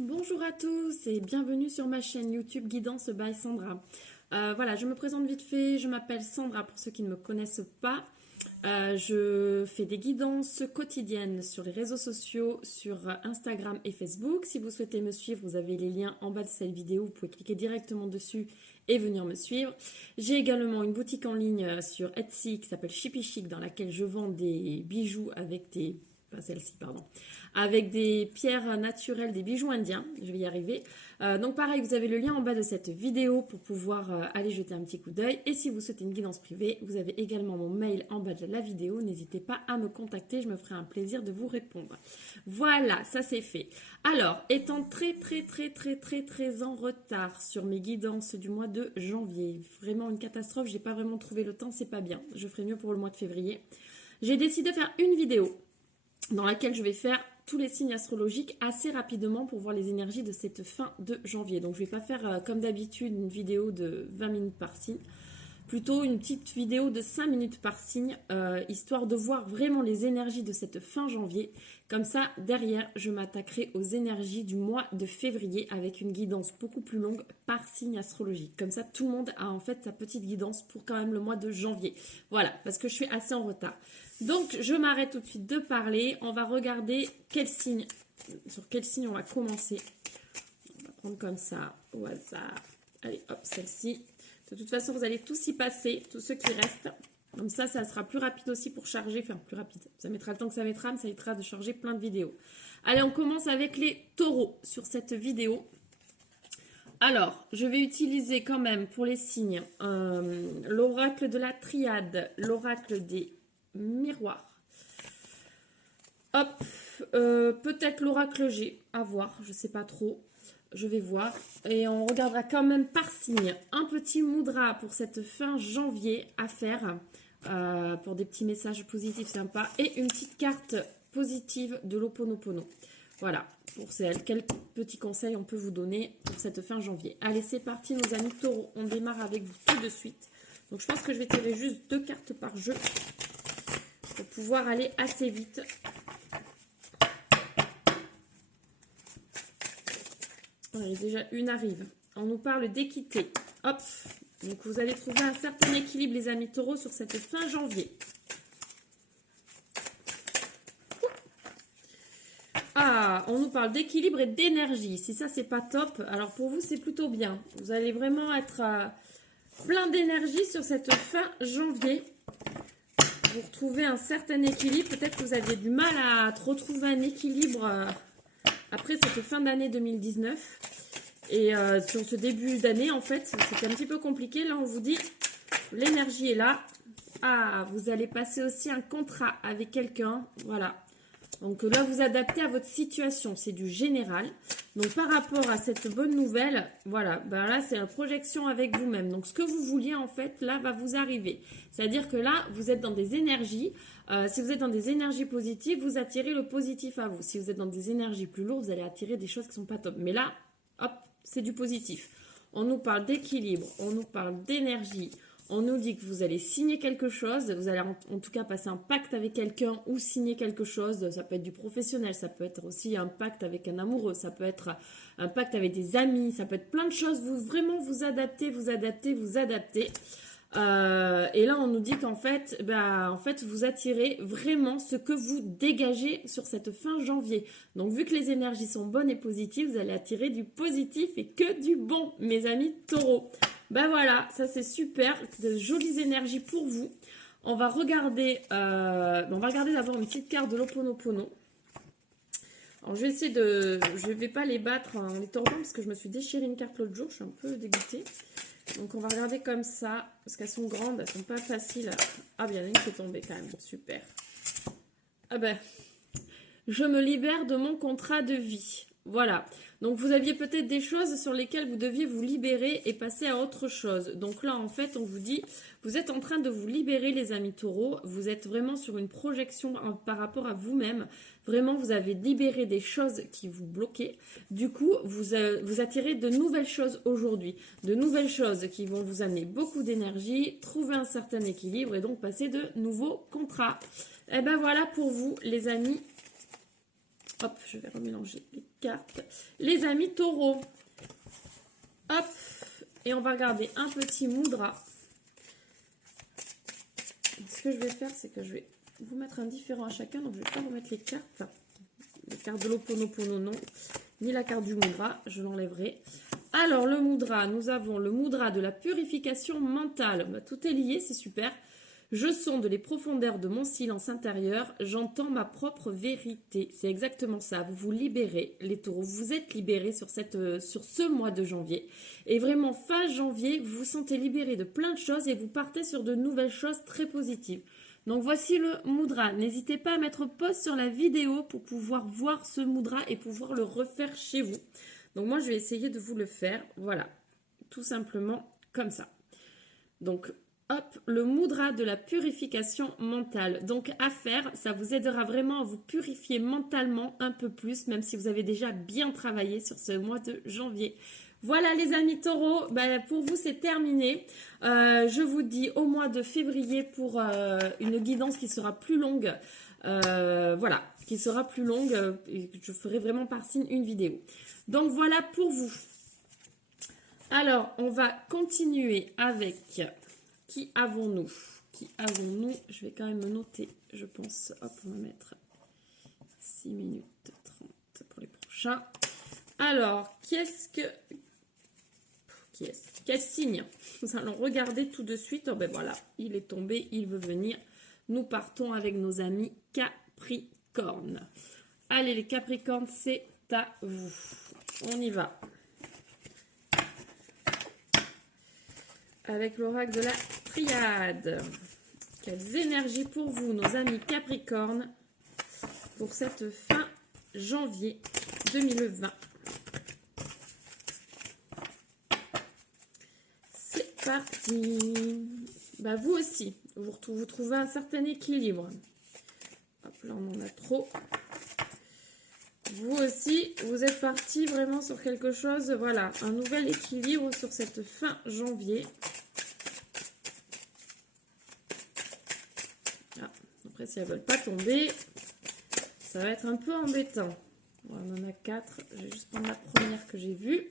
Bonjour à tous et bienvenue sur ma chaîne YouTube Guidance by Sandra. Voilà, je me présente vite fait, je m'appelle Sandra pour ceux qui ne me connaissent pas. Je fais des guidances quotidiennes sur les réseaux sociaux, sur Instagram et Facebook. Si vous souhaitez me suivre, vous avez les liens en bas de cette vidéo, vous pouvez cliquer directement dessus et venir me suivre. J'ai également une boutique en ligne sur Etsy qui s'appelle Chippy Chic dans laquelle je vends des bijoux avec des... Pas celle-ci, pardon. Avec des pierres naturelles, des bijoux indiens. Je vais y arriver. Donc pareil, vous avez le lien en bas de cette vidéo pour pouvoir aller jeter un petit coup d'œil. Et si vous souhaitez une guidance privée, vous avez également mon mail en bas de la vidéo. N'hésitez pas à me contacter, je me ferai un plaisir de vous répondre. Voilà, ça c'est fait. Alors, étant très en retard sur mes guidances du mois de janvier, vraiment une catastrophe, j'ai pas vraiment trouvé le temps, c'est pas bien. Je ferai mieux pour le mois de février. J'ai décidé de faire une vidéo dans laquelle je vais faire tous les signes astrologiques assez rapidement pour voir les énergies de cette fin de janvier. Donc je ne vais pas faire comme d'habitude une vidéo de 20 minutes par signe, plutôt une petite vidéo de 5 minutes par signe, histoire de voir vraiment les énergies de cette fin janvier. Comme ça, derrière, je m'attaquerai aux énergies du mois de février avec une guidance beaucoup plus longue par signe astrologique. Comme ça, tout le monde a en fait sa petite guidance pour quand même le mois de janvier. Voilà, parce que je suis assez en retard. Donc, je m'arrête tout de suite de parler. On va regarder sur quel signe on va commencer. On va prendre comme ça, au hasard. Allez, hop, celle-ci. De toute façon, vous allez tous y passer, tous ceux qui restent. Comme ça sera plus rapide aussi pour charger. Enfin, plus rapide. Ça mettra le temps que ça mettra, mais ça évitera de charger plein de vidéos. Allez, on commence avec les taureaux sur cette vidéo. Alors, je vais utiliser quand même pour les signes l'oracle de la triade, l'oracle des miroirs. Hop, peut-être l'oracle G, à voir, je sais pas trop. Je vais voir. Et on regardera quand même par signe un petit moudra pour cette fin janvier à faire. Pour des petits messages positifs sympas. Et une petite carte positive de l'Ho'oponopono. Voilà, pour quels petits conseils on peut vous donner pour cette fin janvier. Allez, c'est parti nos amis taureaux. On démarre avec vous tout de suite. Donc je pense que je vais tirer juste 2 cartes par jeu pour pouvoir aller assez vite. Allez, déjà une arrive. On nous parle d'équité. Hop. Donc vous allez trouver un certain équilibre les amis taureaux sur cette fin janvier. Ah, on nous parle d'équilibre et d'énergie. Si ça c'est pas top, alors pour vous c'est plutôt bien. Vous allez vraiment être plein d'énergie sur cette fin janvier. Vous retrouvez un certain équilibre. Peut-être que vous aviez du mal à retrouver un équilibre après cette fin d'année 2019. Et sur ce début d'année, en fait, c'était un petit peu compliqué. Là, on vous dit, l'énergie est là. Ah, vous allez passer aussi un contrat avec quelqu'un. Voilà. Donc là, vous adaptez à votre situation. C'est du général. Donc, par rapport à cette bonne nouvelle, voilà. Ben là, c'est la projection avec vous-même. Donc, ce que vous vouliez, en fait, là, va vous arriver. C'est-à-dire que là, vous êtes dans des énergies. Si vous êtes dans des énergies positives, vous attirez le positif à vous. Si vous êtes dans des énergies plus lourdes, vous allez attirer des choses qui ne sont pas top. Mais là, hop, c'est du positif. On nous parle d'équilibre, on nous parle d'énergie, on nous dit que vous allez signer quelque chose, vous allez en tout cas passer un pacte avec quelqu'un ou signer quelque chose, ça peut être du professionnel, ça peut être aussi un pacte avec un amoureux, ça peut être un pacte avec des amis, ça peut être plein de choses, vous vraiment vous adaptez. Et là, on nous dit qu'en fait, vous attirez vraiment ce que vous dégagez sur cette fin janvier. Donc, vu que les énergies sont bonnes et positives, vous allez attirer du positif et que du bon, mes amis taureaux. Ben voilà, ça c'est super, de jolies énergies pour vous. On va regarder d'abord une petite carte de l'Ho'oponopono. Alors, je vais pas les battre en les tordant parce que je me suis déchiré une carte l'autre jour, je suis un peu dégoûtée. Donc on va regarder comme ça, parce qu'elles sont grandes, elles sont pas faciles. Ah bien, il y en a une qui est tombée quand même, super. Ah ben, je me libère de mon contrat de vie. Voilà. Donc vous aviez peut-être des choses sur lesquelles vous deviez vous libérer et passer à autre chose. Donc là, en fait, on vous dit, vous êtes en train de vous libérer, les amis taureaux. Vous êtes vraiment sur une projection par rapport à vous-même. Vraiment, vous avez libéré des choses qui vous bloquaient. Du coup, vous attirez de nouvelles choses aujourd'hui. De nouvelles choses qui vont vous amener beaucoup d'énergie, trouver un certain équilibre et donc passer de nouveaux contrats. Et ben voilà pour vous, les amis Hop, je vais remélanger les cartes. Les amis taureaux. Hop. Et on va regarder un petit mudra. Ce que je vais faire, c'est que je vais vous mettre un différent à chacun. Donc, je ne vais pas remettre les cartes. Les cartes de l'Ho'oponopono, non. Ni la carte du mudra. Je l'enlèverai. Alors, le mudra. Nous avons le mudra de la purification mentale. Bah, tout est lié, c'est super. Je sonde les profondeurs de mon silence intérieur, j'entends ma propre vérité. C'est exactement ça, vous vous libérez, les taureaux, vous êtes libérés sur ce mois de janvier. Et vraiment, fin janvier, vous vous sentez libérés de plein de choses et vous partez sur de nouvelles choses très positives. Donc voici le mudra. N'hésitez pas à mettre pause sur la vidéo pour pouvoir voir ce mudra et pouvoir le refaire chez vous. Donc moi, je vais essayer de vous le faire, voilà, tout simplement comme ça. Donc, hop, le mudra de la purification mentale. Donc, à faire, ça vous aidera vraiment à vous purifier mentalement un peu plus, même si vous avez déjà bien travaillé sur ce mois de janvier. Voilà les amis taureaux, ben, pour vous c'est terminé. Je vous dis au mois de février pour une guidance qui sera plus longue. Voilà, qui sera plus longue. Je ferai vraiment par signe une vidéo. Donc voilà pour vous. Alors, on va continuer avec... Qui avons-nous? Qui avons-nous? Je vais quand même noter, je pense. Hop, on va mettre 6 minutes 30 pour les prochains. Alors, quel signe? Nous allons regarder tout de suite. Oh ben voilà, il est tombé, il veut venir. Nous partons avec nos amis Capricorne. Allez les Capricornes, c'est à vous. On y va. Avec l'oracle de la Triade. Quelles énergies pour vous, nos amis Capricorne, pour cette fin janvier 2020. C'est parti. Bah, vous aussi, vous trouvez un certain équilibre. Hop, là, on en a trop. Vous aussi, vous êtes parti vraiment sur quelque chose, voilà, un nouvel équilibre sur cette fin janvier. Ah, après, si elles ne veulent pas tomber, ça va être un peu embêtant. Bon, on en a 4, je vais juste prendre la première que j'ai vue.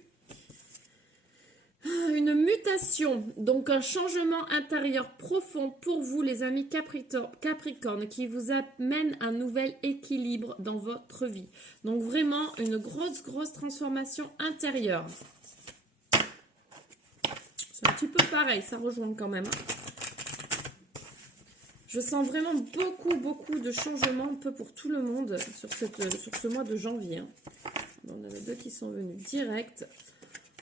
Une mutation, donc un changement intérieur profond pour vous les amis Capricorne qui vous amène un nouvel équilibre dans votre vie. Donc vraiment une grosse transformation intérieure. C'est un petit peu pareil, ça rejoint quand même. Je sens vraiment beaucoup de changements un peu pour tout le monde sur ce mois de janvier. On a les deux qui sont venus direct.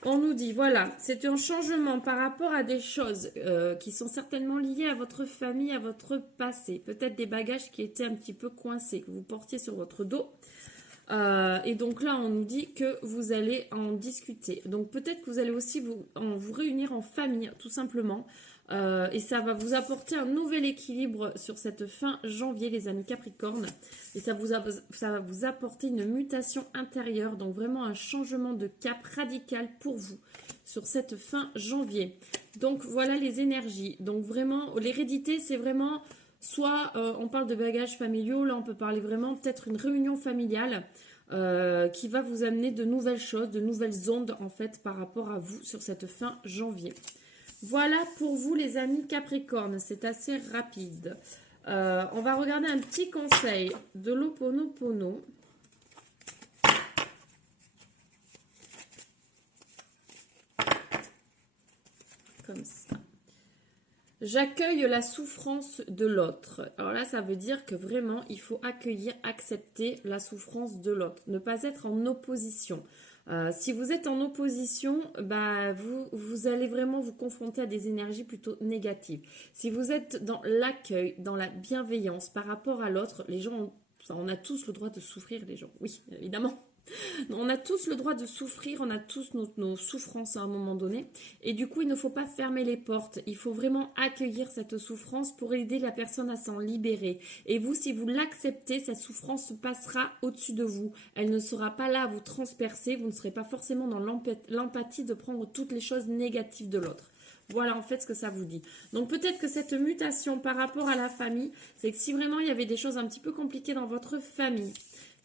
On nous dit, voilà, c'est un changement par rapport à des choses qui sont certainement liées à votre famille, à votre passé. Peut-être des bagages qui étaient un petit peu coincés, que vous portiez sur votre dos. Et donc là, on nous dit que vous allez en discuter. Donc peut-être que vous allez aussi vous réunir en famille, tout simplement. Et ça va vous apporter un nouvel équilibre sur cette fin janvier, les amis Capricorne. Et ça va vous apporter une mutation intérieure, donc vraiment un changement de cap radical pour vous sur cette fin janvier. Donc voilà les énergies. Donc vraiment, l'hérédité, c'est vraiment soit on parle de bagages familiaux, là on peut parler vraiment peut-être une réunion familiale qui va vous amener de nouvelles choses, de nouvelles ondes en fait par rapport à vous sur cette fin janvier. Voilà pour vous les amis Capricorne, c'est assez rapide. On va regarder un petit conseil de l'Ho'oponopono. Comme ça. J'accueille la souffrance de l'autre. Alors là, ça veut dire que vraiment, il faut accueillir, accepter la souffrance de l'autre. Ne pas être en opposition. Si vous êtes en opposition, bah, vous allez vraiment vous confronter à des énergies plutôt négatives. Si vous êtes dans l'accueil, dans la bienveillance par rapport à l'autre, les gens, on a tous le droit de souffrir, les gens. Oui, évidemment. On a tous le droit de souffrir, on a tous nos souffrances à un moment donné. Et du coup, il ne faut pas fermer les portes. Il faut vraiment accueillir cette souffrance pour aider la personne à s'en libérer. Et vous, si vous l'acceptez, cette souffrance passera au-dessus de vous. Elle ne sera pas là à vous transpercer. Vous ne serez pas forcément dans l'empathie de prendre toutes les choses négatives de l'autre. Voilà en fait ce que ça vous dit. Donc peut-être que cette mutation par rapport à la famille, c'est que si vraiment il y avait des choses un petit peu compliquées dans votre famille,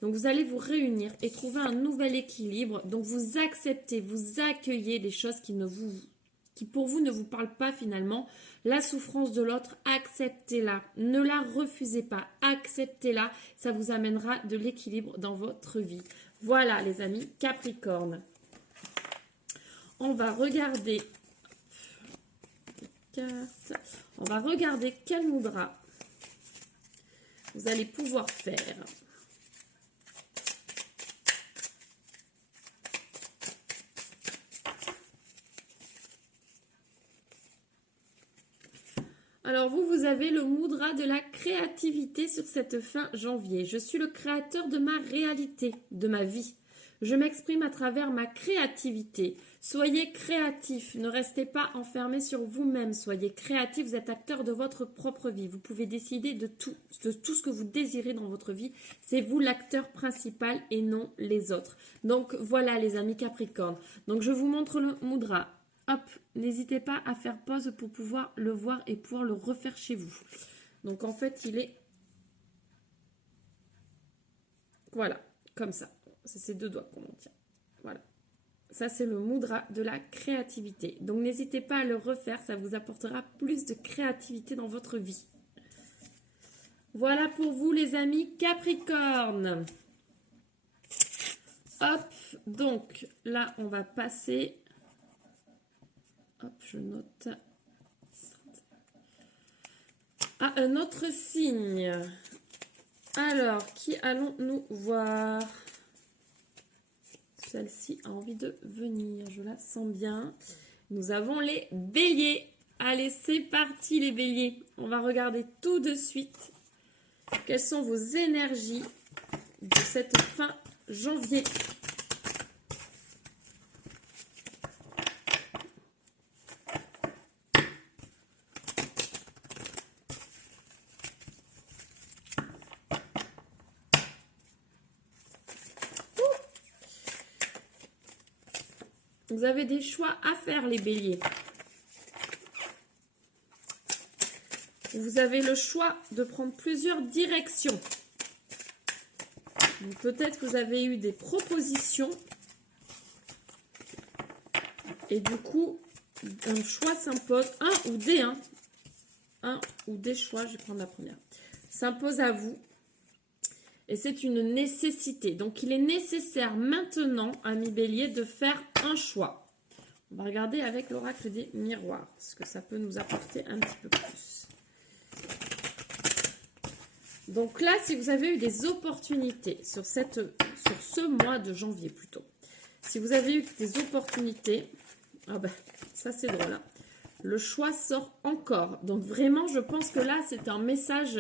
Donc, vous allez vous réunir et trouver un nouvel équilibre. Donc, vous acceptez, vous accueillez des choses qui pour vous ne vous parlent pas finalement. La souffrance de l'autre, acceptez-la. Ne la refusez pas, acceptez-la. Ça vous amènera de l'équilibre dans votre vie. Voilà les amis, Capricorne. On va regarder on va regarder quel mudra vous allez pouvoir faire. Alors vous avez le mudra de la créativité sur cette fin janvier. Je suis le créateur de ma réalité, de ma vie. Je m'exprime à travers ma créativité. Soyez créatif, ne restez pas enfermé sur vous-même. Soyez créatif, vous êtes acteur de votre propre vie. Vous pouvez décider de tout ce que vous désirez dans votre vie. C'est vous l'acteur principal et non les autres. Donc voilà les amis Capricorne. Donc je vous montre le mudra. Hop, n'hésitez pas à faire pause pour pouvoir le voir et pouvoir le refaire chez vous. Donc en fait, il est... Voilà, comme ça. C'est ces deux doigts qu'on en tient. Voilà. Ça, c'est le mudra de la créativité. Donc n'hésitez pas à le refaire, ça vous apportera plus de créativité dans votre vie. Voilà pour vous les amis Capricorne. Hop, donc là, on va passer... Hop, je note. Ah, un autre signe. Alors, qui allons-nous voir? Celle-ci a envie de venir, je la sens bien. Nous avons les béliers. Allez, c'est parti les béliers. On va regarder tout de suite quelles sont vos énergies de cette fin janvier. Vous avez des choix à faire, les béliers. Vous avez le choix de prendre plusieurs directions. Peut-être que vous avez eu des propositions. Et du coup, un choix s'impose. Un ou des, hein. Un ou des choix, je vais prendre la première. S'impose à vous. Et c'est une nécessité. Donc, il est nécessaire maintenant, amis bélier, de faire un choix. On va regarder avec l'oracle des miroirs, ce que ça peut nous apporter un petit peu plus. Donc là, si vous avez eu des opportunités sur ce mois de janvier plutôt, si vous avez eu des opportunités, ah ben, ça c'est drôle, hein. Le choix sort encore. Donc vraiment, je pense que là, c'est un message...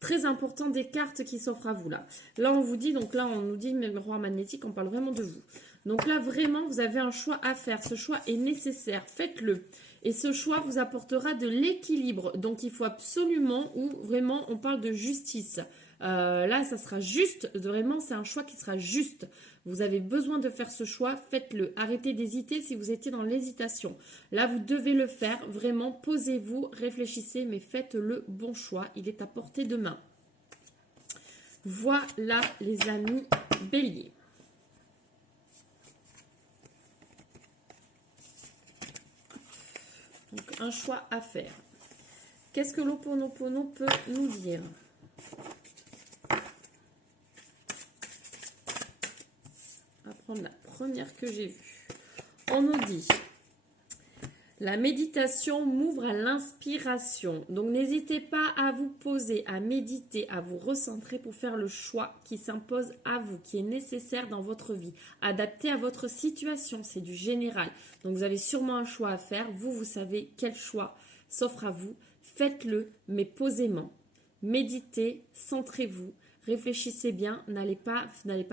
très important des cartes qui s'offrent à vous là. Là, on vous dit, donc là, on nous dit miroir magnétique, on parle vraiment de vous. Donc là, vraiment, vous avez un choix à faire. Ce choix est nécessaire. Faites-le. Et ce choix vous apportera de l'équilibre. Donc, il faut absolument, ou vraiment, on parle de justice. Là, ça sera juste. Vraiment, c'est un choix qui sera juste. Vous avez besoin de faire ce choix, faites-le. Arrêtez d'hésiter si vous étiez dans l'hésitation. Là, vous devez le faire. Vraiment, posez-vous, réfléchissez, mais faites le bon choix. Il est à portée de main. Voilà, les amis béliers. Donc, un choix à faire. Qu'est-ce que l'Ho'oponopono peut nous dire ? On va prendre la première que j'ai vue. On nous dit, la méditation m'ouvre à l'inspiration. Donc, n'hésitez pas à vous poser, à méditer, à vous recentrer pour faire le choix qui s'impose à vous, qui est nécessaire dans votre vie. Adapté à votre situation, c'est du général. Donc, vous avez sûrement un choix à faire. Vous savez quel choix s'offre à vous. Faites-le, mais posément. Méditez, centrez-vous. Réfléchissez bien, n'allez pas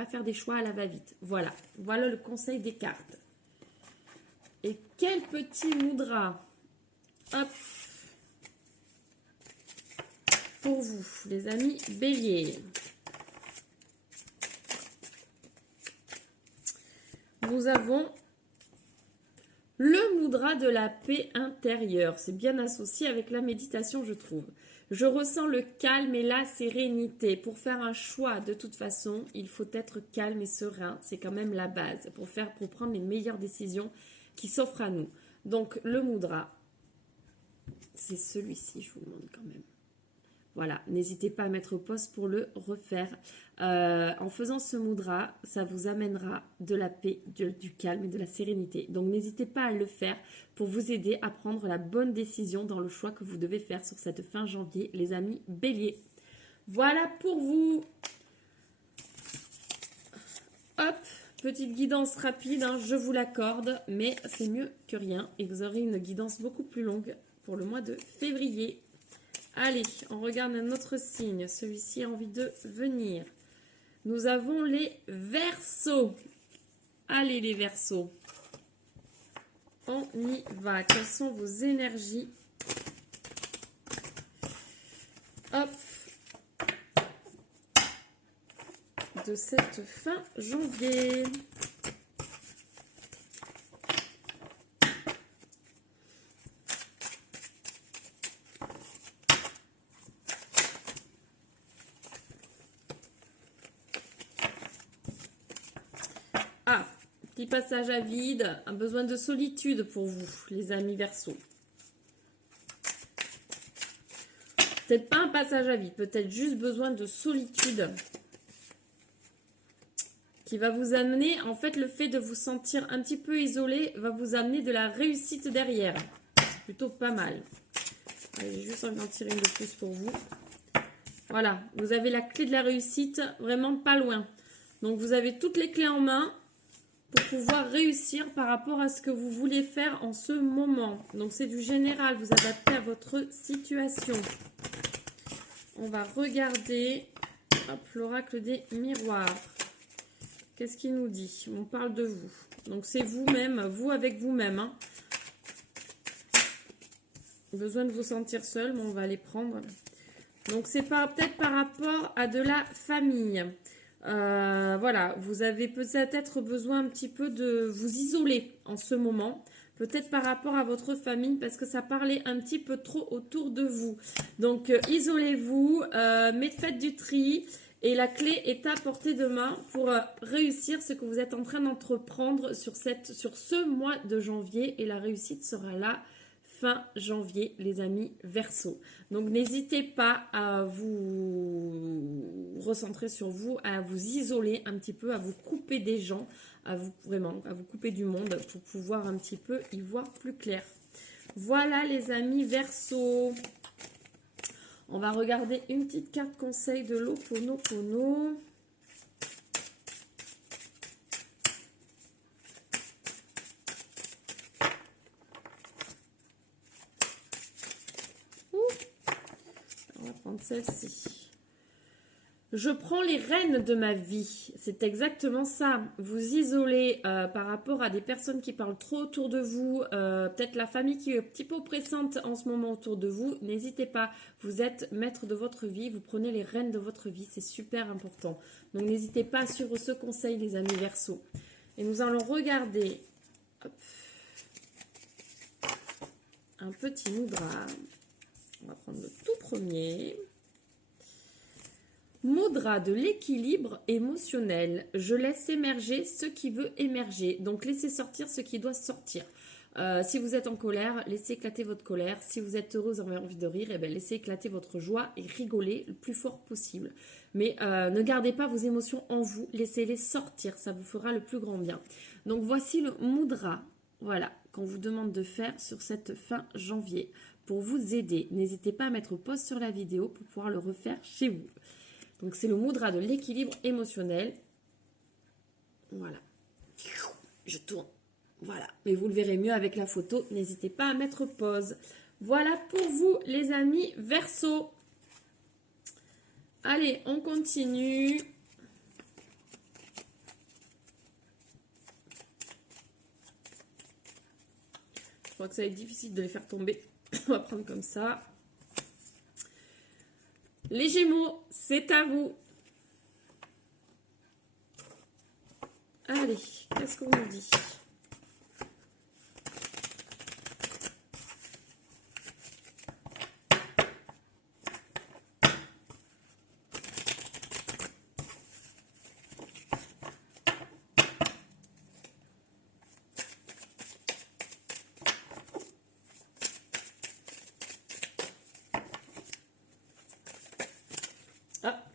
faire des choix à la va-vite. Voilà le conseil des cartes. Et quel petit mudra, hop, pour vous, les amis béliers. Nous avons le mudra de la paix intérieure. C'est bien associé avec la méditation, je trouve. Je ressens le calme et la sérénité. Pour faire un choix, de toute façon, il faut être calme et serein. C'est quand même la base pour prendre les meilleures décisions qui s'offrent à nous. Donc, le mudra, c'est celui-ci, je vous le montre quand même. Voilà, n'hésitez pas à mettre pause pour le refaire. En faisant ce mudra, ça vous amènera de la paix, du calme et de la sérénité. Donc n'hésitez pas à le faire pour vous aider à prendre la bonne décision dans le choix que vous devez faire sur cette fin janvier, les amis béliers. Voilà pour vous. Hop, petite guidance rapide, hein, je vous l'accorde, mais c'est mieux que rien. Et vous aurez une guidance beaucoup plus longue pour le mois de février. Allez, on regarde un autre signe. Celui-ci a envie de venir. Nous avons les Verseaux. Allez les Verseaux. On y va. Quelles sont vos énergies? Hop. De cette fin janvier. Ah, petit passage à vide, un besoin de solitude pour vous, les amis Verseaux. Peut-être pas un passage à vide, peut-être juste besoin de solitude qui va vous amener, en fait, le fait de vous sentir un petit peu isolé va vous amener de la réussite derrière. C'est plutôt pas mal. Allez, j'ai juste envie d'en tirer une de plus pour vous. Voilà, vous avez la clé de la réussite vraiment pas loin. Donc, vous avez toutes les clés en main pour pouvoir réussir par rapport à ce que vous voulez faire en ce moment. Donc, c'est du général, vous adaptez à votre situation. On va regarder l'oracle des miroirs. Qu'est-ce qu'il nous dit? On parle de vous. Donc, c'est vous-même, vous avec vous-même. Hein. Besoin de vous sentir seul, mais on va les prendre. Donc, c'est peut-être par rapport à de la famille. Voilà, vous avez peut-être besoin un petit peu de vous isoler en ce moment, peut-être par rapport à votre famille, parce que ça parlait un petit peu trop autour de vous. Donc, isolez-vous, faites du tri, et la clé est à portée de main pour réussir ce que vous êtes en train d'entreprendre sur ce mois de janvier, et la réussite sera là fin janvier, les amis Verseaux. Donc, n'hésitez pas à vous recentrer sur vous, à vous isoler un petit peu, à vous couper des gens, à vous couper du monde pour pouvoir un petit peu y voir plus clair. Voilà, les amis Verseaux. On va regarder une petite carte conseil de l'Ho'oponopono. Celle-ci. Je prends les rênes de ma vie. C'est exactement ça. Vous isolez par rapport à des personnes qui parlent trop autour de vous. Peut-être la famille qui est un petit peu oppressante en ce moment autour de vous. N'hésitez pas. Vous êtes maître de votre vie. Vous prenez les rênes de votre vie. C'est super important. Donc, n'hésitez pas à suivre ce conseil, les amis Verseaux. Et nous allons regarder un petit mudra. On va prendre le tout premier. Mudra de l'équilibre émotionnel. Je laisse émerger ce qui veut émerger. Donc, laissez sortir ce qui doit sortir. Si vous êtes en colère, laissez éclater votre colère. Si vous êtes heureuse, avez envie de rire, laissez éclater votre joie et rigolez le plus fort possible. Mais ne gardez pas vos émotions en vous. Laissez-les sortir. Ça vous fera le plus grand bien. Donc, voici le mudra. Voilà, qu'on vous demande de faire sur cette fin janvier pour vous aider. N'hésitez pas à mettre pause sur la vidéo pour pouvoir le refaire chez vous. Donc, c'est le mudra de l'équilibre émotionnel. Voilà. Je tourne. Voilà. Mais vous le verrez mieux avec la photo. N'hésitez pas à mettre pause. Voilà pour vous, les amis Verseaux. Allez, on continue. Je crois que ça va être difficile de les faire tomber. On va prendre comme ça. Les Gémeaux, c'est à vous. Allez, qu'est-ce qu'on nous dit?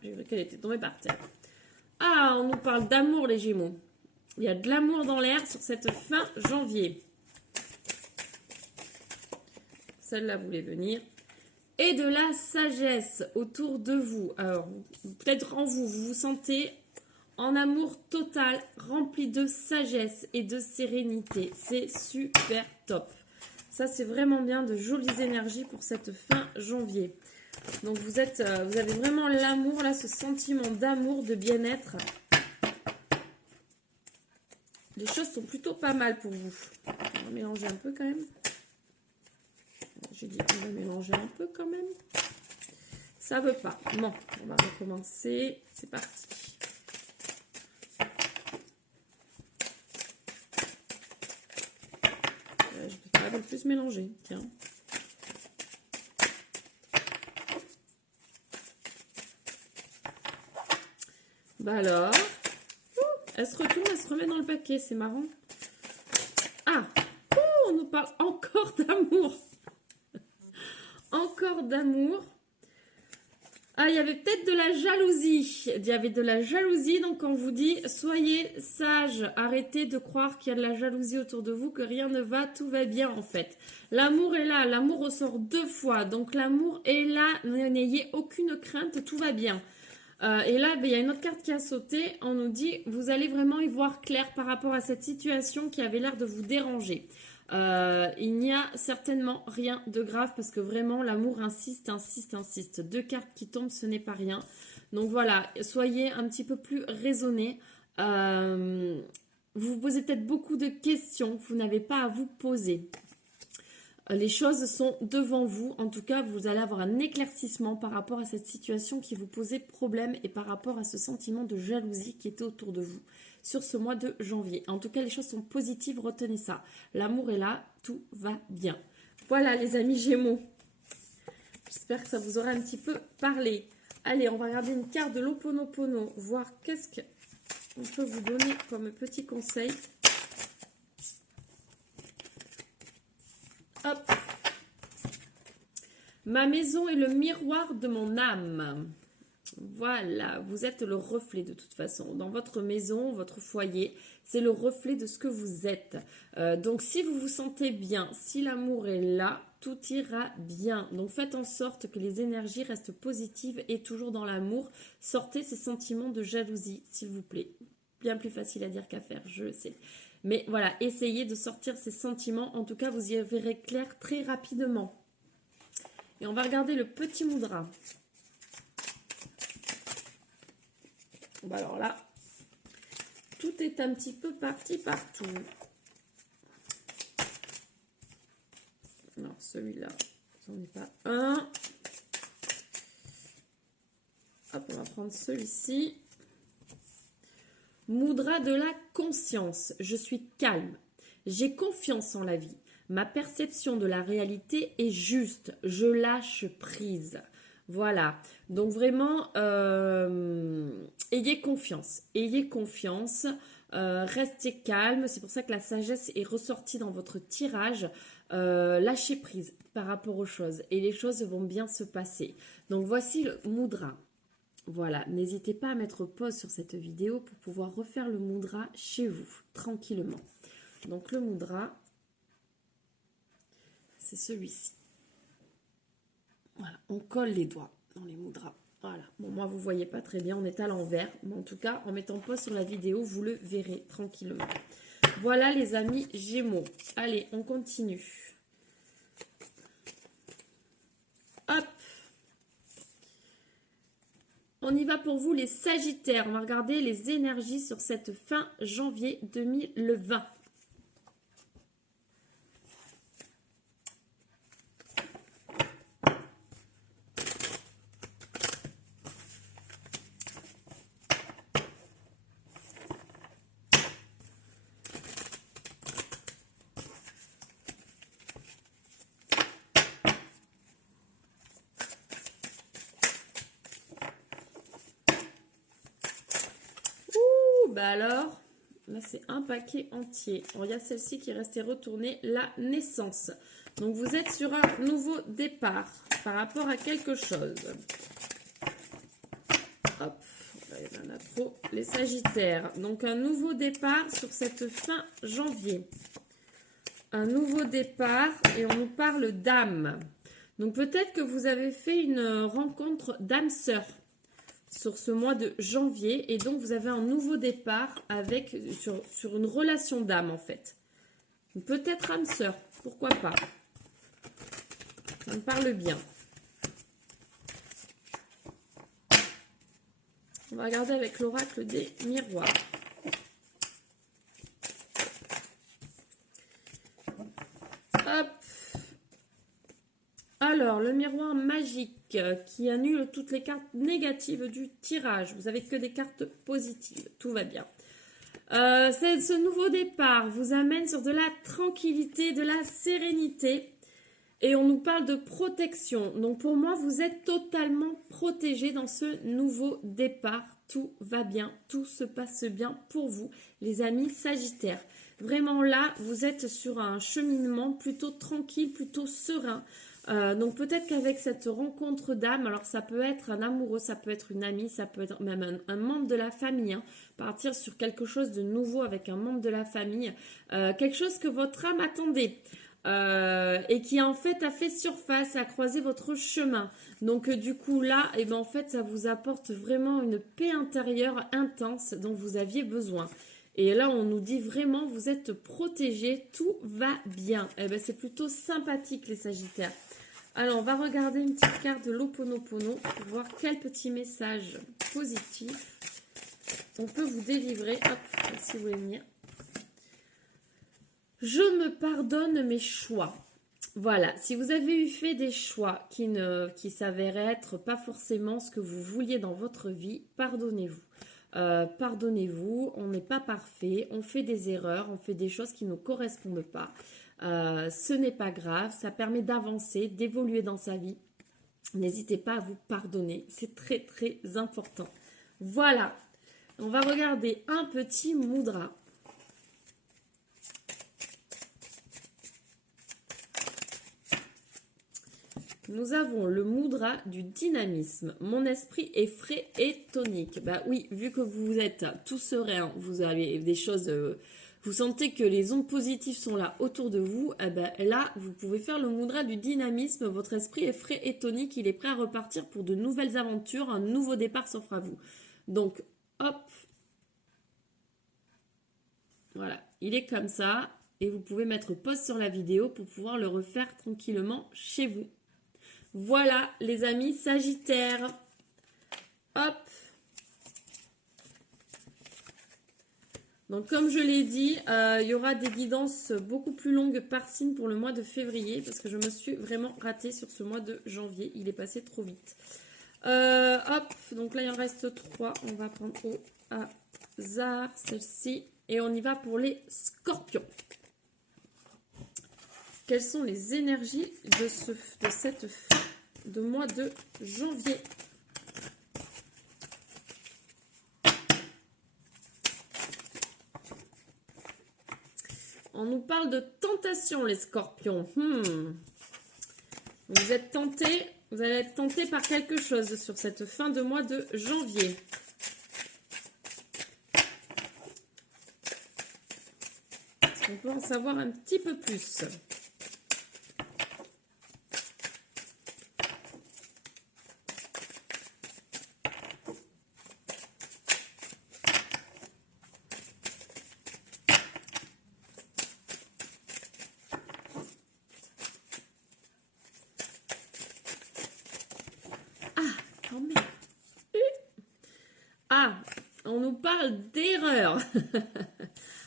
j'ai vu qu'elle était tombée par terre. Ah, on nous parle d'amour, les Gémeaux. Il y a de l'amour dans l'air sur cette fin janvier. Celle-là voulait venir. Et de la sagesse autour de vous. Alors, peut-être en vous, vous vous sentez en amour total, rempli de sagesse et de sérénité. C'est super top. Ça, c'est vraiment bien, de jolies énergies pour cette fin janvier. Donc, vous avez vraiment l'amour, là, ce sentiment d'amour, de bien-être. Les choses sont plutôt pas mal pour vous. On va mélanger un peu quand même. J'ai dit qu'on va mélanger un peu quand même. Ça veut pas. Non, on va recommencer. C'est parti. Je peux pas plus mélanger. Tiens. Bah alors. Elle se retourne, elle se remet dans le paquet. C'est marrant. Ah. On nous parle encore d'amour. Encore d'amour. Ah, il y avait peut-être de la jalousie. Il y avait de la jalousie, donc on vous dit, soyez sages, arrêtez de croire qu'il y a de la jalousie autour de vous, que rien ne va, tout va bien en fait. L'amour est là, l'amour ressort 2 fois, donc l'amour est là, n'ayez aucune crainte, tout va bien. Et là, il y a une autre carte qui a sauté, on nous dit, vous allez vraiment y voir clair par rapport à cette situation qui avait l'air de vous déranger. Il n'y a certainement rien de grave parce que vraiment l'amour insiste. 2 cartes qui tombent, ce n'est pas rien. Donc voilà, soyez un petit peu plus raisonnés. Vous vous posez peut-être beaucoup de questions que vous n'avez pas à vous poser. Les choses sont devant vous. En tout cas, vous allez avoir un éclaircissement par rapport à cette situation qui vous posait problème et par rapport à ce sentiment de jalousie qui était autour de vous sur ce mois de janvier. En tout cas, les choses sont positives, retenez ça. L'amour est là, tout va bien. Voilà les amis Gémeaux. J'espère que ça vous aura un petit peu parlé. Allez, on va regarder une carte de l'Ho'oponopono, voir qu'est-ce qu'on peut vous donner comme petit conseil. Hop. Ma maison est le miroir de mon âme. Voilà, vous êtes le reflet de toute façon. Dans votre maison, votre foyer, c'est le reflet de ce que vous êtes. Donc, si vous vous sentez bien, si l'amour est là, tout ira bien. Donc, faites en sorte que les énergies restent positives et toujours dans l'amour. Sortez ces sentiments de jalousie, s'il vous plaît. Bien plus facile à dire qu'à faire, je le sais. Mais voilà, essayez de sortir ces sentiments. En tout cas, vous y verrez clair très rapidement. Et on va regarder le petit moudra. Bon, alors là, tout est un petit peu parti partout. Alors, celui-là, j'en ai pas un. Hop, on va prendre celui-ci. Moudra de la conscience. Je suis calme. J'ai confiance en la vie. Ma perception de la réalité est juste. Je lâche prise. Voilà. Donc vraiment, ayez confiance. Ayez confiance. Restez calme. C'est pour ça que la sagesse est ressortie dans votre tirage. Lâchez prise par rapport aux choses. Et les choses vont bien se passer. Donc voici le moudra. Voilà, n'hésitez pas à mettre pause sur cette vidéo pour pouvoir refaire le moudra chez vous, tranquillement. Donc le moudra, c'est celui-ci. Voilà, on colle les doigts dans les moudras. Voilà, bon moi vous voyez pas très bien, on est à l'envers. Mais en tout cas, en mettant pause sur la vidéo, vous le verrez tranquillement. Voilà les amis Gémeaux. Allez, on continue. Hop. On y va pour vous les Sagittaires. On va regarder les énergies sur cette fin janvier 2020. Bah alors, là c'est un paquet entier. Alors, il y a celle-ci qui est restée retournée, la naissance. Donc vous êtes sur un nouveau départ par rapport à quelque chose. Hop, il y en a trop. Les Sagittaires. Donc, un nouveau départ sur cette fin janvier. Un nouveau départ et on nous parle d'âme. Donc, peut-être que vous avez fait une rencontre d'âme sœur sur ce mois de janvier. Et donc, vous avez un nouveau départ avec, sur une relation d'âme, en fait. Peut-être âme sœur, pourquoi pas. Ça me parle bien. On va regarder avec l'oracle des miroirs. Hop. Alors, le miroir magique qui annule toutes les cartes négatives du tirage. Vous n'avez que des cartes positives. Tout va bien. Ce nouveau départ vous amène sur de la tranquillité, de la sérénité. Et on nous parle de protection. Donc pour moi, vous êtes totalement protégé dans ce nouveau départ. Tout va bien, tout se passe bien pour vous, les amis Sagittaires. Vraiment là, vous êtes sur un cheminement plutôt tranquille, plutôt serein. Donc peut-être qu'avec cette rencontre d'âme, alors ça peut être un amoureux, ça peut être une amie, ça peut être même un membre de la famille, hein, partir sur quelque chose de nouveau avec un membre de la famille, quelque chose que votre âme attendait. Et qui en fait a fait surface, a croisé votre chemin. Donc du coup là, et ben en fait ça vous apporte vraiment une paix intérieure intense dont vous aviez besoin. Et là on nous dit vraiment vous êtes protégés, tout va bien. Et ben c'est plutôt sympathique les Sagittaires. Alors on va regarder une petite carte de l'Ho'oponopono pour voir quel petit message positif on peut vous délivrer. Hop, si vous voulez venir. Je me pardonne mes choix. Voilà, si vous avez eu fait des choix qui s'avéraient être pas forcément ce que vous vouliez dans votre vie, pardonnez-vous. Pardonnez-vous, on n'est pas parfait, on fait des erreurs, on fait des choses qui ne nous correspondent pas. Ce n'est pas grave, ça permet d'avancer, d'évoluer dans sa vie. N'hésitez pas à vous pardonner, c'est très très important. Voilà, on va regarder un petit mudra. Nous avons le mudra du dynamisme. Mon esprit est frais et tonique. Bah oui, vu que vous êtes tout serein, vous avez des choses, vous sentez que les ondes positives sont là autour de vous, eh ben là, vous pouvez faire le mudra du dynamisme. Votre esprit est frais et tonique. Il est prêt à repartir pour de nouvelles aventures. Un nouveau départ s'offre à vous. Donc, hop. Voilà, il est comme ça. Et vous pouvez mettre pause sur la vidéo pour pouvoir le refaire tranquillement chez vous. Voilà les amis Sagittaires. Hop. Donc comme je l'ai dit, il y aura des guidances beaucoup plus longues par signe pour le mois de février. Parce que je me suis vraiment ratée sur ce mois de janvier. Il est passé trop vite. Hop. Donc là il en reste 3. On va prendre au hasard celle-ci. Et on y va pour les scorpions. Quelles sont les énergies de cette fin de mois de janvier? On nous parle de tentation, les scorpions. Vous êtes tentés, vous allez être tentés par quelque chose sur cette fin de mois de janvier. Est-ce qu'on peut en savoir un petit peu plus? Ah, on nous parle d'erreur.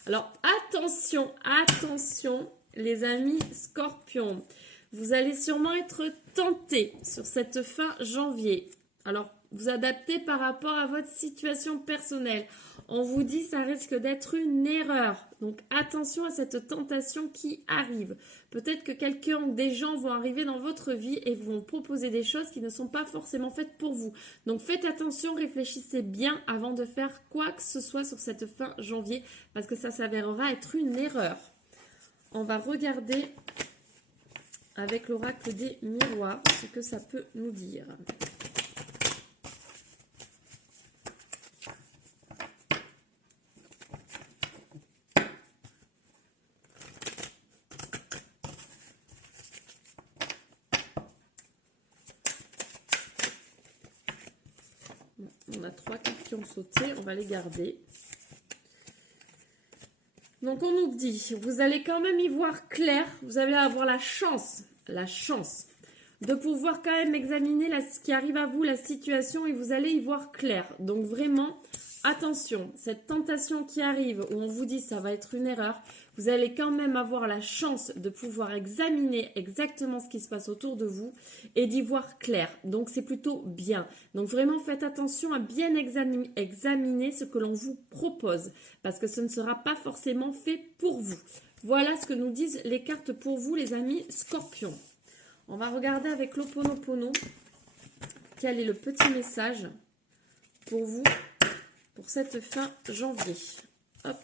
Alors, attention, attention, les amis scorpions. Vous allez sûrement être tentés sur cette fin janvier. Alors, vous adaptez par rapport à votre situation personnelle. On vous dit ça risque d'être une erreur. Donc, attention à cette tentation qui arrive. Peut-être que des gens vont arriver dans votre vie et vont proposer des choses qui ne sont pas forcément faites pour vous. Donc, faites attention, réfléchissez bien avant de faire quoi que ce soit sur cette fin janvier parce que ça s'avérera être une erreur. On va regarder avec l'oracle des miroirs ce que ça peut nous dire. On a 3 cartes qui ont sauté, on va les garder. Donc on nous dit, vous allez quand même y voir clair, vous allez avoir la chance de pouvoir quand même examiner ce qui arrive à vous, la situation, et vous allez y voir clair. Donc vraiment, attention, cette tentation qui arrive, où on vous dit ça va être une erreur, vous allez quand même avoir la chance de pouvoir examiner exactement ce qui se passe autour de vous et d'y voir clair. Donc c'est plutôt bien. Donc vraiment faites attention à bien examiner ce que l'on vous propose, parce que ce ne sera pas forcément fait pour vous. Voilà ce que nous disent les cartes pour vous, les amis Scorpions. On va regarder avec l'Ho'oponopono quel est le petit message pour vous pour cette fin janvier. Hop.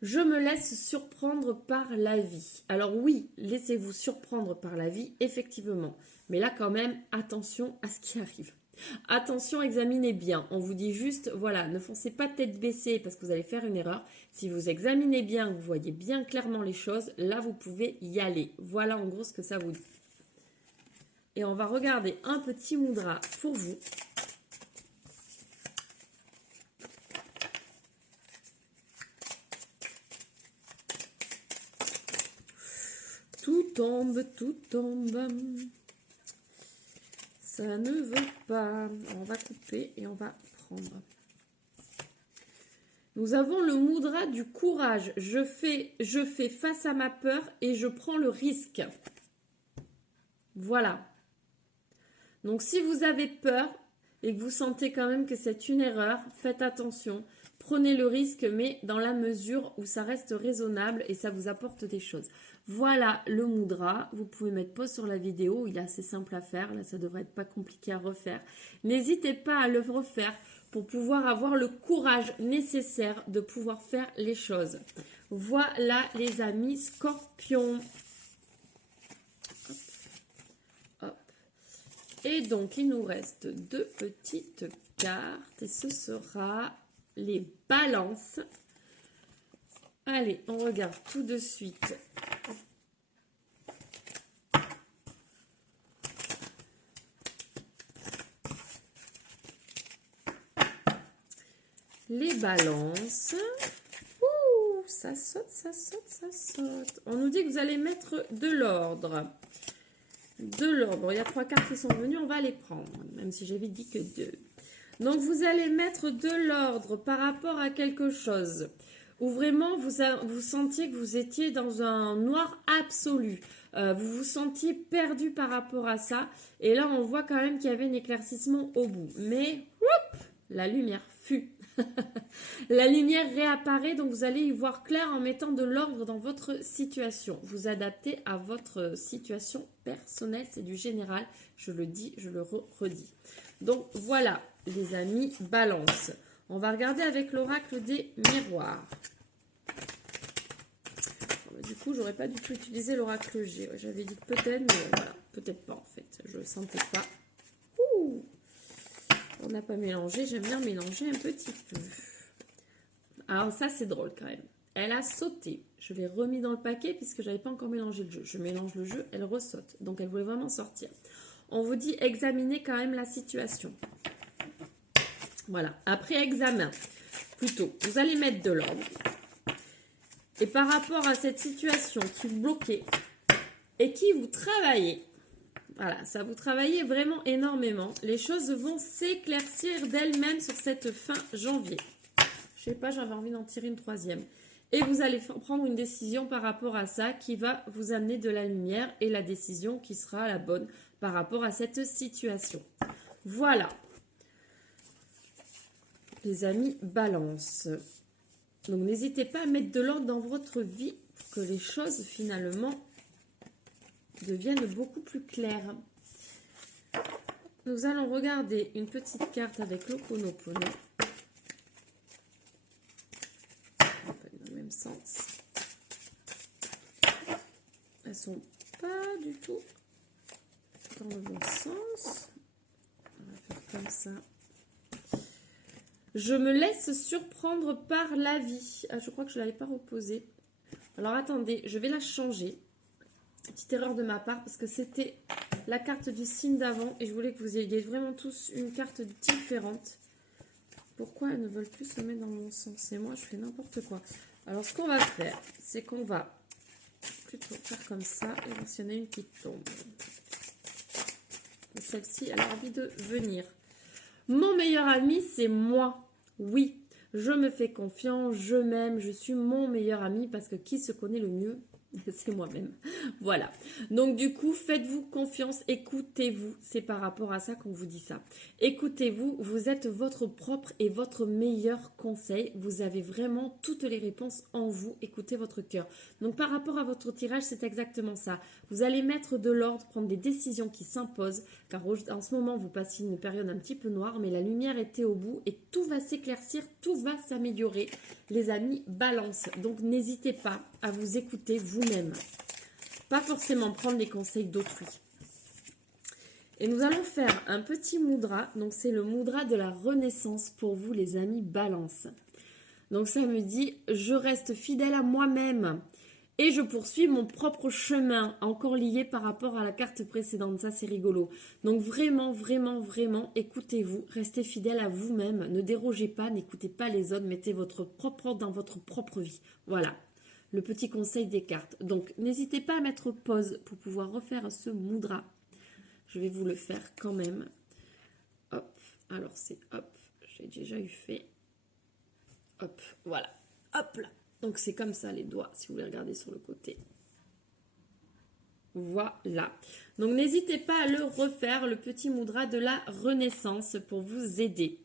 Je me laisse surprendre par la vie. Alors oui, laissez-vous surprendre par la vie, effectivement. Mais là quand même, attention à ce qui arrive. Attention, examinez bien. On vous dit juste, voilà, ne foncez pas tête baissée parce que vous allez faire une erreur. Si vous examinez bien, vous voyez bien clairement les choses, là vous pouvez y aller. Voilà en gros ce que ça vous dit. Et on va regarder un petit mudra pour vous. Tout tombe, tout tombe. Ça ne veut pas. On va couper et on va prendre. Nous avons le mudra du courage. Je fais face à ma peur et je prends le risque. Voilà. Donc si vous avez peur et que vous sentez quand même que c'est une erreur, faites attention. Prenez le risque, mais dans la mesure où ça reste raisonnable et ça vous apporte des choses. Voilà le mudra. Vous pouvez mettre pause sur la vidéo. Il est assez simple à faire. Là, ça ne devrait être pas compliqué à refaire. N'hésitez pas à le refaire pour pouvoir avoir le courage nécessaire de pouvoir faire les choses. Voilà les amis Scorpions. Hop. Hop. Et donc, il nous reste 2 petites cartes et ce sera les balances. Allez, on regarde tout de suite. Les balances. Ouh, ça saute, ça saute, ça saute. On nous dit que vous allez mettre de l'ordre. De l'ordre. Il y a 3 cartes qui sont venues, on va les prendre. Même si j'avais dit que 2. Donc, vous allez mettre de l'ordre par rapport à quelque chose. Où vraiment vous sentiez que vous étiez dans un noir absolu. Vous vous sentiez perdu par rapport à ça. Et là, on voit quand même qu'il y avait un éclaircissement au bout. Mais, whoop, la lumière fut. La lumière réapparaît, donc vous allez y voir clair en mettant de l'ordre dans votre situation. Vous adaptez à votre situation personnelle, c'est du général. Je le dis, je le redis. Donc voilà, les amis, balance. On va regarder avec l'oracle des miroirs. Du coup, j'aurais pas du tout utilisé l'oracle G. J'avais dit peut-être, mais voilà, peut-être pas en fait. Je le sentais pas. Ouh, on n'a pas mélangé. J'aime bien mélanger un petit peu. Alors ça, c'est drôle quand même. Elle a sauté. Je l'ai remis dans le paquet puisque j'avais pas encore mélangé le jeu. Je mélange le jeu, elle ressaute. Donc elle voulait vraiment sortir. On vous dit examiner quand même la situation. Voilà. Après examen, plutôt, vous allez mettre de l'ordre. Et par rapport à cette situation qui vous bloquait et qui vous travaillait, voilà, ça vous travaillait vraiment énormément. Les choses vont s'éclaircir d'elles-mêmes sur cette fin janvier. Je sais pas, j'avais envie d'en tirer une 3e. Et vous allez prendre une décision par rapport à ça qui va vous amener de la lumière et la décision qui sera la bonne par rapport à cette situation. Voilà. Les amis, balance. Donc, n'hésitez pas à mettre de l'ordre dans votre vie pour que les choses, finalement, deviennent beaucoup plus claires. Nous allons regarder une petite carte avec l'Ho'oponopono. Dans le même sens. Elles sont pas du tout dans le bon sens. On va faire comme ça. Je me laisse surprendre par la vie. Ah, je crois que je ne l'avais pas reposée. Alors, attendez, je vais la changer. Petite erreur de ma part parce que c'était la carte du signe d'avant et je voulais que vous ayez vraiment tous une carte différente. Pourquoi elles ne veulent plus se mettre dans mon sens? Et moi, je fais n'importe quoi. Alors, ce qu'on va faire, c'est qu'on va plutôt faire comme ça et voir s'il y en a une qui tombe. Celle-ci, elle a envie de venir. Mon meilleur ami, c'est moi. Oui, je me fais confiance, je m'aime, je suis mon meilleur ami parce que qui se connaît le mieux? C'est moi-même. Voilà. Donc du coup, faites-vous confiance, écoutez-vous. C'est par rapport à ça qu'on vous dit ça. Écoutez-vous, vous êtes votre propre et votre meilleur conseil. Vous avez vraiment toutes les réponses en vous. Écoutez votre cœur. Donc par rapport à votre tirage, c'est exactement ça. Vous allez mettre de l'ordre, prendre des décisions qui s'imposent. Car en ce moment, vous passez une période un petit peu noire, mais la lumière était au bout et tout va s'éclaircir, tout va s'améliorer. Les amis, balance. Donc n'hésitez pas à vous écouter vous-même. Pas forcément prendre les conseils d'autrui. Et nous allons faire un petit mudra. Donc c'est le mudra de la renaissance pour vous les amis balance. Donc ça me dit, je reste fidèle à moi-même. Et je poursuis mon propre chemin, encore lié par rapport à la carte précédente. Ça, c'est rigolo. Donc vraiment, vraiment, vraiment, écoutez-vous. Restez fidèle à vous-même. Ne dérogez pas, n'écoutez pas les autres. Mettez votre propre ordre dans votre propre vie. Voilà, le petit conseil des cartes. Donc, n'hésitez pas à mettre pause pour pouvoir refaire ce mudra. Je vais vous le faire quand même. Hop, alors c'est hop, j'ai déjà eu fait. Hop, voilà, hop là. Donc c'est comme ça les doigts, si vous voulez regarder sur le côté. Voilà. Donc n'hésitez pas à le refaire, le petit mudra de la renaissance pour vous aider.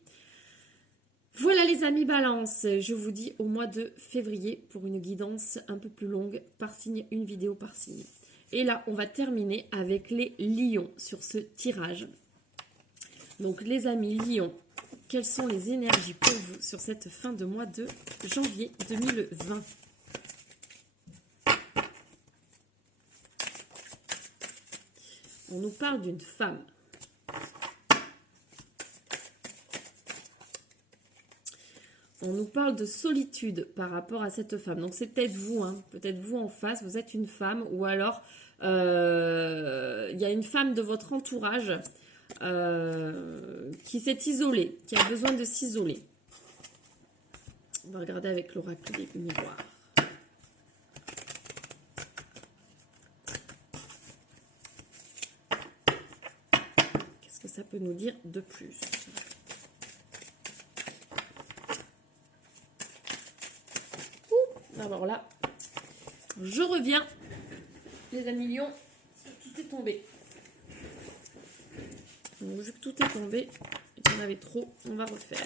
Voilà les amis balance, je vous dis au mois de février pour une guidance un peu plus longue, par signe, une vidéo par signe. Et là, on va terminer avec les lions sur ce tirage. Donc les amis lions, quelles sont les énergies pour vous sur cette fin de mois de janvier 2020? On nous parle d'une femme. On nous parle de solitude par rapport à cette femme. Donc c'est peut-être vous, hein, peut-être vous en face, vous êtes une femme ou alors il y a une femme de votre entourage qui s'est isolée, qui a besoin de s'isoler. On va regarder avec l'oracle des miroirs. Qu'est-ce que ça peut nous dire de plus? Alors là, je reviens, les amis lions, tout est tombé. Donc, vu que tout est tombé, et qu'il y en avait trop, on va refaire.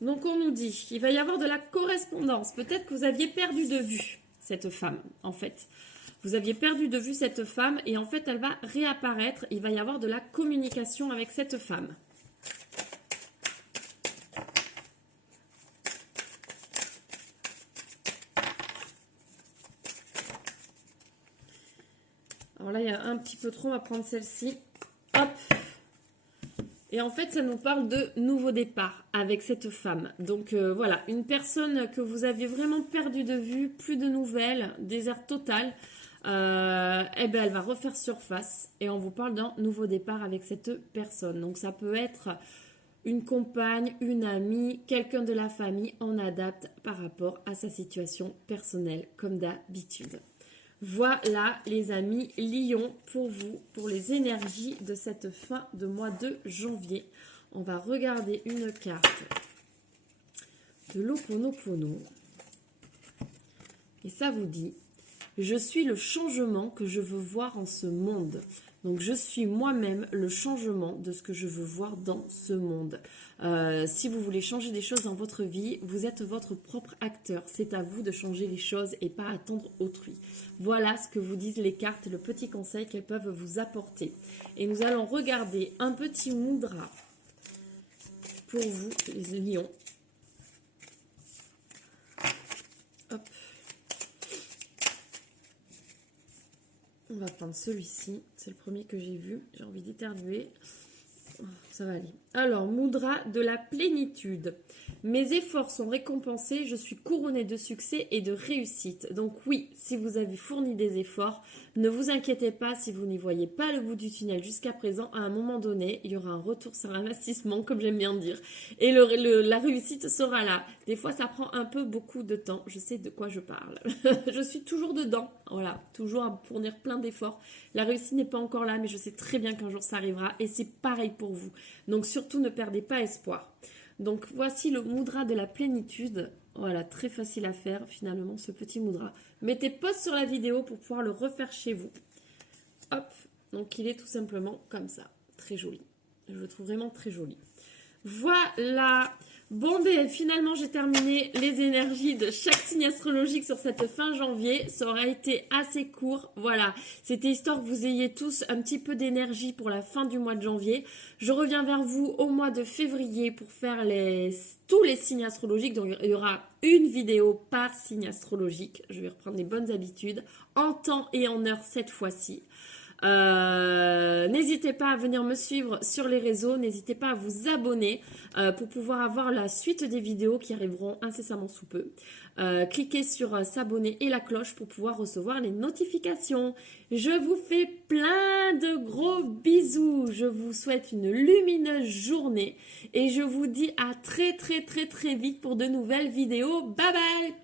Donc on nous dit, il va y avoir de la correspondance. Peut-être que vous aviez perdu de vue cette femme, en fait. Vous aviez perdu de vue cette femme et en fait, elle va réapparaître. Il va y avoir de la communication avec cette femme. Alors là, il y a un petit peu trop, on va prendre celle-ci. Hop. Et en fait, ça nous parle de nouveau départ avec cette femme. Donc voilà, une personne que vous aviez vraiment perdu de vue, plus de nouvelles, désert total. Eh ben, elle va refaire surface et on vous parle d'un nouveau départ avec cette personne. Donc ça peut être une compagne, une amie, quelqu'un de la famille, on adapte par rapport à sa situation personnelle comme d'habitude. Voilà les amis lions pour vous, pour les énergies de cette fin de mois de janvier. On va regarder une carte de l'Ho'oponopono. Et ça vous dit, je suis le changement que je veux voir en ce monde. Donc je suis moi-même le changement de ce que je veux voir dans ce monde. Si vous voulez changer des choses dans votre vie, vous êtes votre propre acteur. C'est à vous de changer les choses et pas attendre autrui. Voilà ce que vous disent les cartes, le petit conseil qu'elles peuvent vous apporter. Et nous allons regarder un petit mudra pour vous, les lions. Hop. On va prendre celui-ci, c'est le premier que j'ai vu, j'ai envie d'éternuer, ça va aller. Alors, mudra de la plénitude. Mes efforts sont récompensés, je suis couronnée de succès et de réussite. Donc oui, si vous avez fourni des efforts, ne vous inquiétez pas si vous n'y voyez pas le bout du tunnel jusqu'à présent. À un moment donné, il y aura un retour sur investissement, comme j'aime bien dire. Et la réussite sera là. Des fois, ça prend un peu beaucoup de temps. Je sais de quoi je parle. Je suis toujours dedans. Voilà, toujours à fournir plein d'efforts. La réussite n'est pas encore là, mais je sais très bien qu'un jour ça arrivera. Et c'est pareil pour vous. Donc surtout, ne perdez pas espoir. Donc voici le mudra de la plénitude. Voilà, très facile à faire finalement ce petit mudra. Mettez pause sur la vidéo pour pouvoir le refaire chez vous. Hop, donc il est tout simplement comme ça. Très joli. Je le trouve vraiment très joli. Voilà. Bon, ben finalement j'ai terminé les énergies de chaque signe astrologique sur cette fin janvier. Ça aura été assez court. Voilà, c'était histoire que vous ayez tous un petit peu d'énergie pour la fin du mois de janvier. Je reviens vers vous au mois de février pour faire tous les signes astrologiques. Donc il y aura une vidéo par signe astrologique. Je vais reprendre les bonnes habitudes en temps et en heure cette fois-ci. N'hésitez pas à venir me suivre sur les réseaux, n'hésitez pas à vous abonner pour pouvoir avoir la suite des vidéos qui arriveront incessamment sous peu. Cliquez sur s'abonner et la cloche pour pouvoir recevoir les notifications. Je vous fais plein de gros bisous, je vous souhaite une lumineuse journée et je vous dis à très très très très vite pour de nouvelles vidéos. Bye bye!